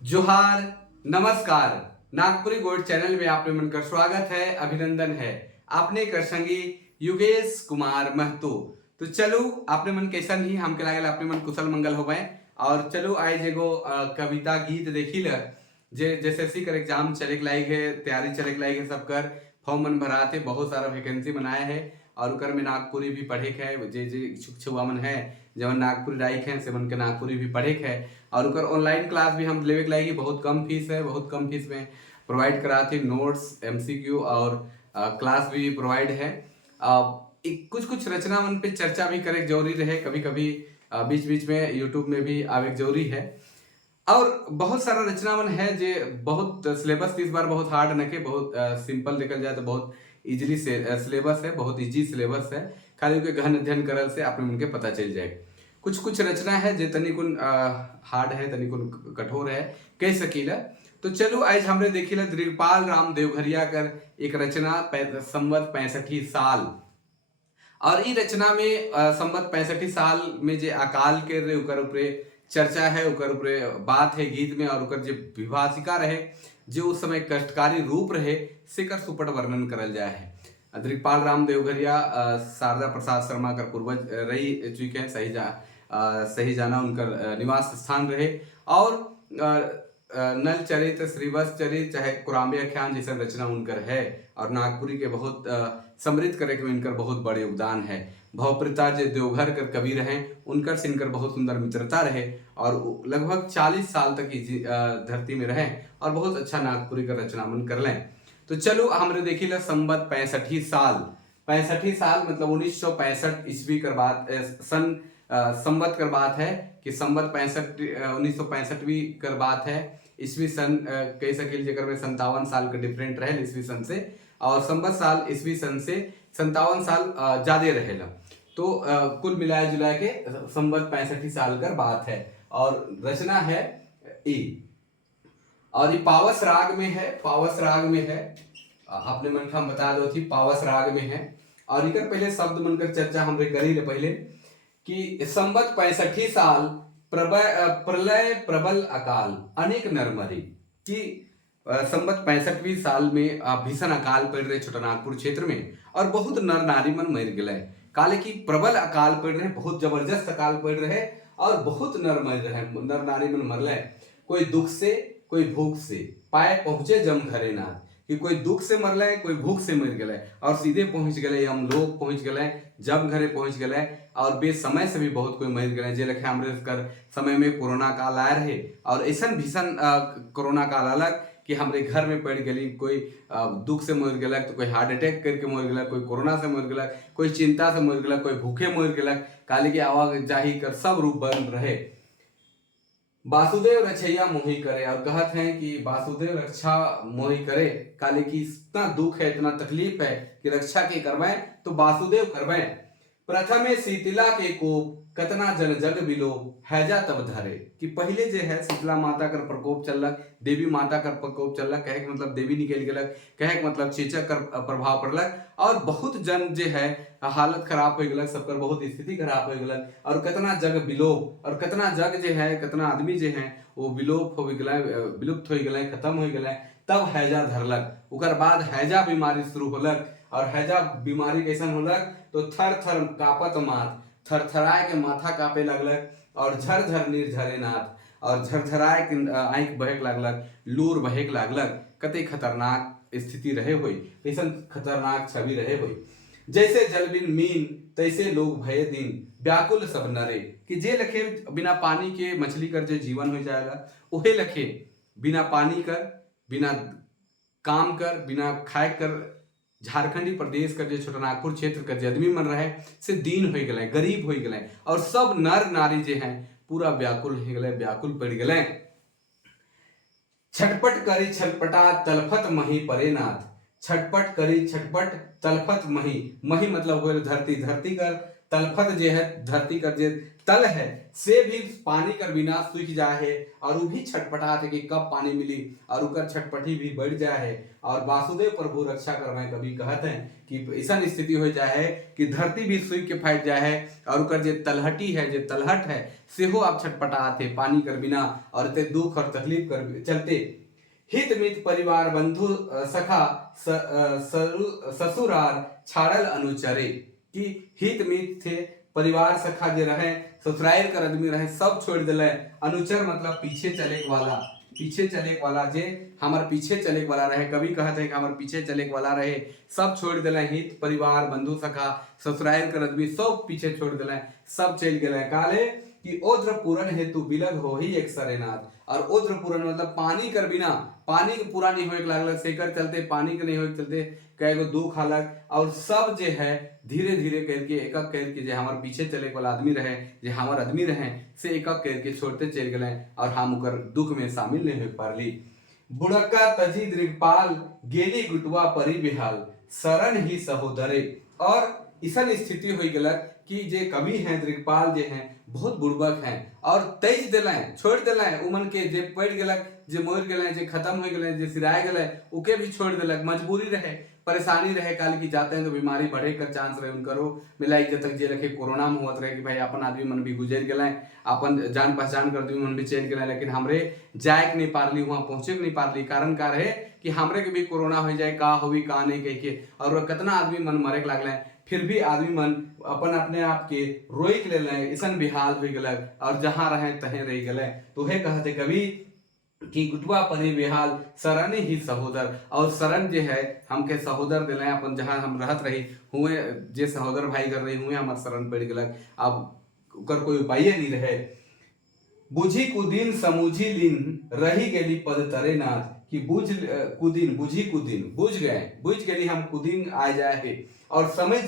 जोहार, नमस्कार। Nagpuri gold channel में आपने मन का स्वागत है, अभिनंदन है। आपने कर संगी योगेश कुमार महतो। तो चलो आपने मन कैसन ही हमके लागल आपने मन कुशल मंगल हो गए। और चलो आज एगो कविता गीत देखी ल जे जैसे कर एग्जाम चले के लायक है, तैयारी चले के लायक है, सबकर फॉर्म मन भराते, बहुत सारा वैकेंसी बनाए है। और उकर में नागपुरी भी पढ़े के है, जे जे इच्छुक छुआ मन है जवन नागपुरी लायक है से मन के नागपुरी भी पढ़े के है। और उकर ऑनलाइन क्लास भी हम लेवे के लायक, बहुत कम फीस है, बहुत कम फीस में प्रोवाइड कराते, नोट्स एमसीक्यू और क्लास भी प्रोवाइड है। कुछ कुछ रचना मन पे चर्चा भी करे जरूरी रहे, कभी कभी बीच बीच में यूट्यूब में भी आवे जरूरी है। और बहुत सारा रचना मन है जे बहुत सिलेबस इस बार बहुत हार्ड न के, बहुत सिंपल देखल जाए तो बहुत इजीली सिलेबस है, बहुत इजी सिलेबस है। खाली उनके गहन अध्ययन करल से आपने उनके पता चल जाए। कुछ कुछ रचना है जो तनिकुन हार्ड है, तनिकुन कठोर है, कह सकीला। तो चलो आज हमने देखिला दिगपाल राम देवघरिया कर एक रचना संवत 65 साल। और ई रचना में संवत 65 साल में जे अकाल के रे उकर ऊपरे चर्चा है, उकर ऊपरे बात है गीत में। और उकर जे विभाषिका रहे जो उस समय कष्टकारी रूप रहे सेकर सुपट वर्णन करल जाए है। दिगपाल राम देवघरिया शारदा प्रसाद शर्मा कर पूर्वज रही चुके हैं, सही जाना उनकर निवास स्थान रहे। और नल चरित, श्रीवत्स चरित, चाहे कुराम्बे आख्यान जैसा रचना उनकर है। और नागपुरी के बहुत समृद्ध करे के इनकर बहुत बड़े योगदान है। भवप्रिता जो देवघर कर कवि रहे उनकर से इनकर बहुत सुंदर मित्रता रहे। और लगभग 40 साल तक धरती में रहे और बहुत अच्छा नागपुरी का रचना मन कर लें। तो चलो हमने देखी ला संवत 65 साल। 65 साल मतलब 1965 ईस्वी कर बात, सन संवत कर बात है कि संवत 1965वीं कर बात है। ईस्वी सन कह सकिल जेकर में 57 साल का डिफरेंट रहे ईस्वी सन से। और संवत साल ईस्वी सन से 57 साल ज्यादा रहेला। तो कुल मिलाए जुलाए के संवत 65 साल कर बात है। और रचना है ई, और ये पावस राग में है, पावस राग में है। आपने मन हम बता दो थी पावस राग में है। और इकर पहले शब्द मनकर चर्चा हमरे करी ले पहले कि संवत 65 साल प्रलय प्रबल अकाल अनेक नर मरे। कि संवत 65वीं साल में भीषण अकाल पड़ रहे छोटानागपुर क्षेत्र में और बहुत नर नारी मन मर गए। काले की प्रबल अकाल पड़ रहे, बहुत जबरदस्त अकाल पड़ रहे और बहुत नर मर रहे, नर नारी मन मरले। कोई दुख से, कोई भूख से, पाए पहुंचे जम घरे नाथ। कि कोई दुख से मरले, कोई भूख से मर गए और सीधे पहुंच गए, हम लोग पहुंच गए, जब घरे पहुंच गए। और बेसमय से भी बहुत कोई मर गए, जे लखे हमरे कर समय में कोरोना काल आए रहे। और ऐसा भीषण कोरोना काल अलग कि हमरे घर में पड़ गई, कोई दुख से मर गया, तो कोई हार्ट अटैक करके मर गया, कोई कोरोना से मर गया, कोई चिंता से मर गया, कोई भूखे मर गया। काले की आवाजाही कर सब रूप बन रहे। वासुदेव रक्षैया मोहि करे, और कहत हैं कि वासुदेव रक्षा मोहि करे। काले की इतना दुख है, इतना तकलीफ है कि रक्षा के करवाए तो वासुदेव करवाए। प्रथमे शीतला के कोप कतना जन जग बिलो हैजा तब धरे। कि पहले जो है शीतला माता कर प्रकोप चलक, देवी माता कर प्रकोप चलक, कहे के मतलब देवी निकल गलक, कहे के मतलब चेचक कर प्रभाव पड़लक। और बहुत जन जो है हालत खराब हो गलक, सबकर बहुत स्थिति खराब हो गलक। और कितना जग विलोप, और कितना जग जो है, कितना आदमी जो है वो विलोप हो गए, विलुप्त हो गए, खत्म हो गए। तब हैजा धरलक, उकर बाद हैजा बीमारी शुरू होलक। और हैजा बीमारी कैसन होलक तो थर थर कापत माथ, थरथराए के माथा कापे लगलक। और झरझर नीर झरे नाथ, और झरझराए के आंख बहेक लगलक, लूर बहेक लगलक। कते खतरनाक स्थिति रहे हुई, कैसन खतरनाक छवि रहे हुई। जैसे जल बिन मीन तैसे लोग भय दिन, व्याकुल सब नरे। कि जे लखे बिना पानी के मछली कर जो जीवन हो जाएगा, उहे लखे बिना पानी कर, बिना काम कर, बिना खाए कर झारखंडी प्रदेश का जो छोटानागपुर क्षेत्र का आदमी मन रहे से दीन हो गए, गरीब हो गए। और सब नर नारी जो है पूरा व्याकुल हो गए, व्याकुल पड़ गए। छटपट करी छटपटा तलफत मही परे नाथ। छटपट करी छटपट तलफत मही, मही मतलब हो धरती, धरती कर तलफत जे है धरती कर जे तल है से भी पानी कर बिना सूख जाए है और वो भी छटपटाते कि कब पानी मिली और उकर छटपटी भी बढ़ जाए है और वासुदेव प्रभु रक्षा करवाए कभी कहते हैं कि ऐसा स्थिति हो जाए है कि धरती भी सूख के फैट जाए है और उकर जे तलहटी है जे तलहट है सेहो आप छटपटाते पानी कर बिना और ते दुख और तकलीफ कर चलते हित मित परिवार बंधु सखा ससुरार छाड़ल अनुचरे कि हित मित थे परिवार सखा जे रहे ससुराल कर आदमी रहे सब छोड़ दिले अनुचर मतलब पीछे चले वाला जे हमार पीछे चले वाला रहे कभी कहते हैं कि हमार पीछे चले वाला रहे सब छोड़ दिले हित परिवार बंधु सखा ससुराल कर आदमी सब पीछे छोड़ दिले सब चल गए काले कि ओद्र पूरन हेतु बिलग हो ही एक सरेनाथ और ओद्र पूरन मतलब पानी कर बिना पानी के पूरा नहीं होए लागल सेकर चलते पानी के नहीं होए चलते कएगो दुख हालक और सब जे है धीरे धीरे करके एक एक करके जे हमार पीछे चले वाला आदमी रहे जे हमार आदमी रहे से एक एक करके छोड़ते चल गए और हम उकर दुख में शामिल नहीं हो पारली बुढ़का तजी दृगपाल गेली गुटवा परी बिहाल शरण ही सहोदरे और ऐसा स्थिति हो गलक कि जे कवि हैं दृगपाल जे हैं बहुत बुड़बक हैं और तेज दिलाएं छोड़ दिलाएं उमन के जे पड़ गलक जे मर गए जे खत्म हो गए जे सिराय गए उके भी छोड़ दिलक मजबूरी रहे परेशानी रहे काल की जाते हैं तो बीमारी बढ़े कर चांस रहे उनकरो मिलाई जब तक जे रखे कोरोना में हुआ रहे कि भाई अपन आदमी मन भी गुजर गए अपन जान पहचान कर मन भी चल गए लेकिन हमरे जाए के नहीं पारली वहां पहुंचे के नहीं पारली कारण का रहे कि हमरे के भी कोरोना हो जाए का होवी का नहीं कह के और कितना आदमी मन मरे के लागले फिर भी आदमी मन अपन अपने आप के रोक ले ऐसा बेहाल हो गए और जहां रहे तहे रह गए तो हे कहते कभी कि गुटवा परी बेहाल शरण ही सहोदर और शरण जे है हमके सहोदर दिले अपन जहां हम रहत रही हुए जे सहोदर भाई कर रही हुए हमार शरण पड़ गलक अब कर कोई उपाय नहीं रहे बुझी कुदिन समूझी लीन रही गेली पद तरे नाथ कि बुझ कुदिन बुझी कुदिन बुझ गए हम कुदिन आ जाए है और समझ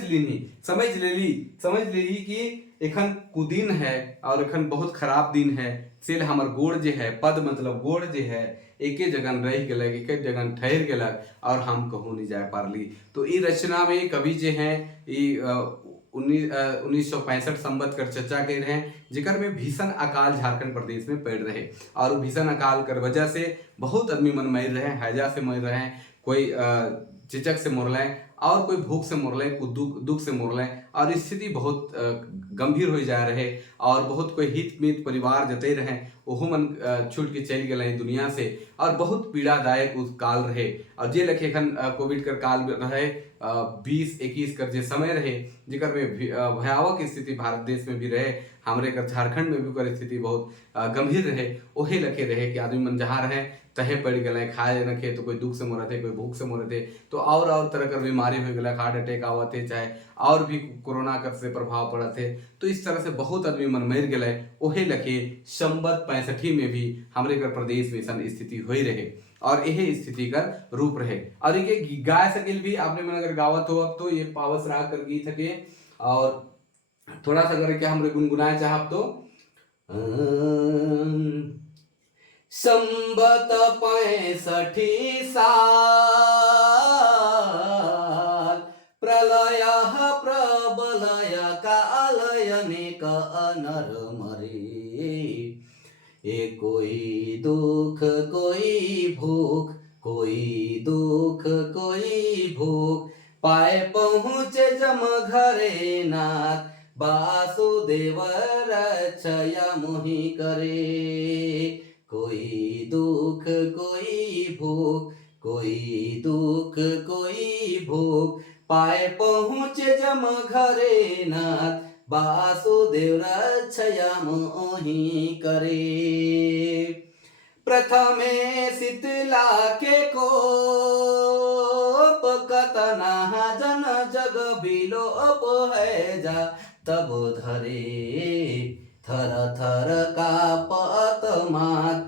लेली कि एखन कुदिन है और एखन बहुत खराब दिन है सेल हमर गोड़ जे है पद मतलब गोड़ जे है एके जगह रह गलक एके जगह ठहर गलक और हम कहूँ नहीं जा पारली तो ई रचना में कवि जे है 1965 संबत कर चर्चा कर रहे हैं जिकर में भीषण अकाल झारखंड प्रदेश में पड़ रहे और भीषण अकाल कर वजह से बहुत आदमी मन मर रहे हैं हैजा से मर रहे हैं कोई चिचक से मर रहे और कोई भूख से मर रहे दुख से मर रहे और स्थिति बहुत गंभीर हो जा रहे और बहुत कोई हित मित परिवार जते रहे ओहो मन छूट के चल गए दुनिया से और बहुत पीड़ादायक उस काल रहे और जे लखे एखन कोविड कर काल रहे 20-21 कर जे समय रहे जिकर में भयावह स्थिति भारत देश में भी रहे हमरे कर झारखंड में भी कर स्थिति बहुत गंभीर रहे ओहे लखे रहे कि आदमी मन जहाँ रहे तहे पड़ गए खाए रखे तो कोई दुख से मरते कोई भूख से मरते तो और तरह कर बीमारी हो गया हार्ट अटैक आवते चाहे और भी कोरोना कर से प्रभाव पड़ते तो इस तरह से बहुत आदमी मन मर गए ओहे लखे संबत 65 में भी हमारे कर प्रदेश में ऐसा स्थिति हो रहे और यही स्थिति का रूप रहे और ये गाय सकिल भी आपने मन अगर गावत हो अब तो ये पावस राग कर गीत के और थोड़ा सा अगर क्या हम गुनगुनाए चाहब तो संबत 65 साल प्रलय प्रबलय कालयनेक अनर मरे कोई दुख कोई भूख पाए पहुँचे जम घरे नाथ वासुदेव रक्षया मोहि करे कोई दुख कोई भूख पाए पहुँचे जम घरे नाथ वासुदेव रक्षया मोहि करे प्रथमे शीतला के कोप कतना जन जग बिलोप है जा तब धरे थर थर कापत मात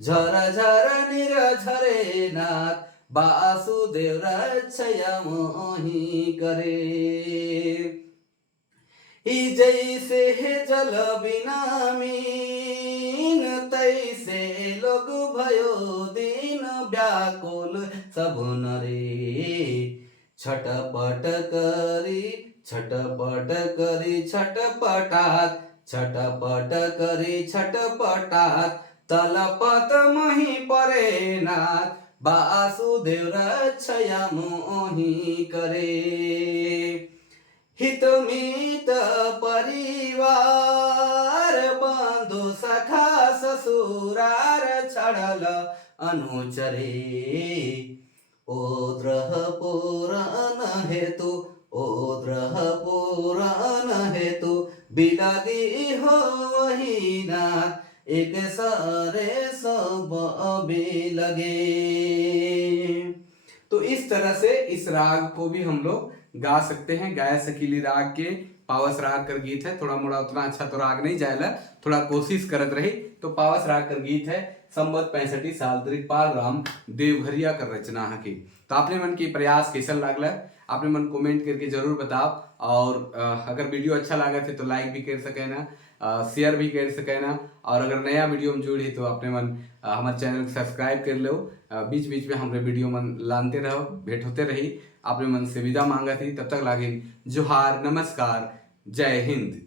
झर झर निरझरे नाथ वासुदेव रक्षया मोहि करे जैसे जल बिना मीन तैसे लोग भयो दीन व्याकुल सब नरे छटपट करी छटपट करी छटपटात छटपट करी छटपटात तलपत मही परेनाथ वासुदेव रक्षया मोही करे हितमित परिवार बंधु सखा ससुरार छड़ल अनुचरे ओद्रह पुराण हेतु ओद्रह पुराण हेतु बिलादी हो वही नाथ एक सारे सब लगे। तो इस तरह से इस राग को भी हम लोग गा सकते हैं। गाय सकीली राग के पावस राग कर गीत है। थोड़ा मोड़ा उतना अच्छा तो राग नहीं जाएला, थोड़ा कोशिश करत रही। तो पावस राग कर गीत है। संवत 65 साल दिग्पाल राम देवघरिया कर रचना है की। तो आपने मन की प्रयास कैसा लागला आपने मन कमेंट करके जरूर बताओ। और अगर वीडियो अच्छा लगा थे तो लाइक भी कर सके ना, शेयर भी कर सके ना। और अगर नया वीडियो में जुड़ी तो आपने मन हमारे चैनल को सब्सक्राइब कर लो। बीच बीच में हमारे वीडियो मन लानते रहो, भेंट होते रही। आपने मन से विदा मांगा थी, तब तक लागिन जोहार, नमस्कार, जय हिंद।